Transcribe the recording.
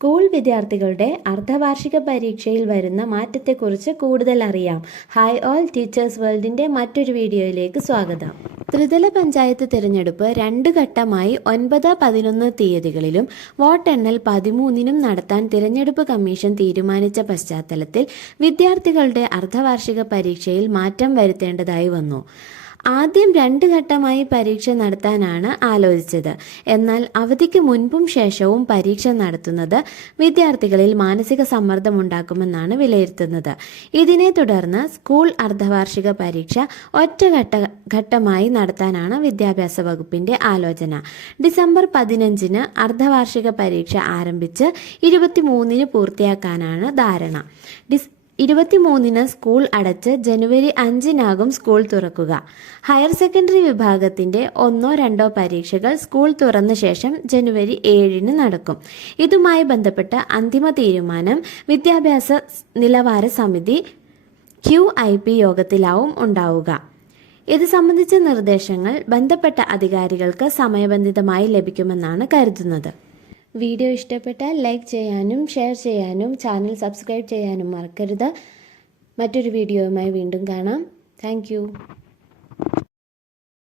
School വിദ്യാർത്ഥികളുടെ അർദ്ധവാർഷിക പരീക്ഷയിൽ വരുന്ന മാറ്റത്തെക്കുറിച്ച് കൂടുതൽ അറിയാം. ഹൈ ഓൾ ടീച്ചേഴ്സ് വേൾഡിന്റെ മറ്റൊരു വീഡിയോയിലേക്ക് സ്വാഗതം. ത്രിതല പഞ്ചായത്ത് തിരഞ്ഞെടുപ്പ് രണ്ട് ഘട്ടമായി ഒൻപത് പതിനൊന്ന് തീയതികളിലും വോട്ടെണ്ണൽ പതിമൂന്നിനും നടത്താൻ തിരഞ്ഞെടുപ്പ് കമ്മീഷൻ തീരുമാനിച്ച പശ്ചാത്തലത്തിൽ വിദ്യാർത്ഥികളുടെ അർദ്ധവാർഷിക പരീക്ഷയിൽ മാറ്റം വരുത്തേണ്ടതായി വന്നു. ആദ്യം രണ്ട് ഘട്ടമായി പരീക്ഷ നടത്താനാണ് ആലോചിച്ചത്. എന്നാൽ അവധിക്ക് മുൻപും ശേഷവും പരീക്ഷ നടത്തുന്നത് വിദ്യാർത്ഥികളിൽ മാനസിക സമ്മർദ്ദം സമ്മർദ്ദമുണ്ടാക്കുമെന്നാണ് വിലയിരുത്തുന്നത്. ഇതിനെ തുടർന്ന് സ്കൂൾ അർദ്ധവാർഷിക പരീക്ഷ ഒറ്റഘട്ട ഘട്ടമായി നടത്താനാണ് വിദ്യാഭ്യാസ വകുപ്പിന്റെ ആലോചന. ഡിസംബർ പതിനഞ്ചിന് അർദ്ധവാർഷിക പരീക്ഷ ആരംഭിച്ച് ഇരുപത്തിമൂന്നിന് പൂർത്തിയാക്കാനാണ് ധാരണ. ഡിസ് ഇരുപത്തിമൂന്നിന് സ്കൂൾ അടച്ച് ജനുവരി അഞ്ചിനാകും സ്കൂൾ തുറക്കുക. ഹയർ സെക്കൻഡറി വിഭാഗത്തിന്റെ ഒന്നോ രണ്ടോ പരീക്ഷകൾ സ്കൂൾ തുറന്ന ശേഷം ജനുവരി ഏഴിന് നടക്കും. ഇതുമായി ബന്ധപ്പെട്ട അന്തിമ തീരുമാനം വിദ്യാഭ്യാസ നിലവാര സമിതി ക്യു ഐ പി യോഗത്തിലാവും ഉണ്ടാവുക. ഇത് സംബന്ധിച്ച നിർദ്ദേശങ്ങൾ ബന്ധപ്പെട്ട അധികാരികൾക്ക് സമയബന്ധിതമായി ലഭിക്കുമെന്നാണ് കരുതുന്നത്. വീഡിയോ ഇഷ്ടപ്പെട്ടാൽ ലൈക്ക് ചെയ്യാനും ഷെയർ ചെയ്യാനും ചാനൽ സബ്സ്ക്രൈബ് ചെയ്യാനും മറക്കരുത്. മറ്റൊരു വീഡിയോയുമായി വീണ്ടും കാണാം. താങ്ക്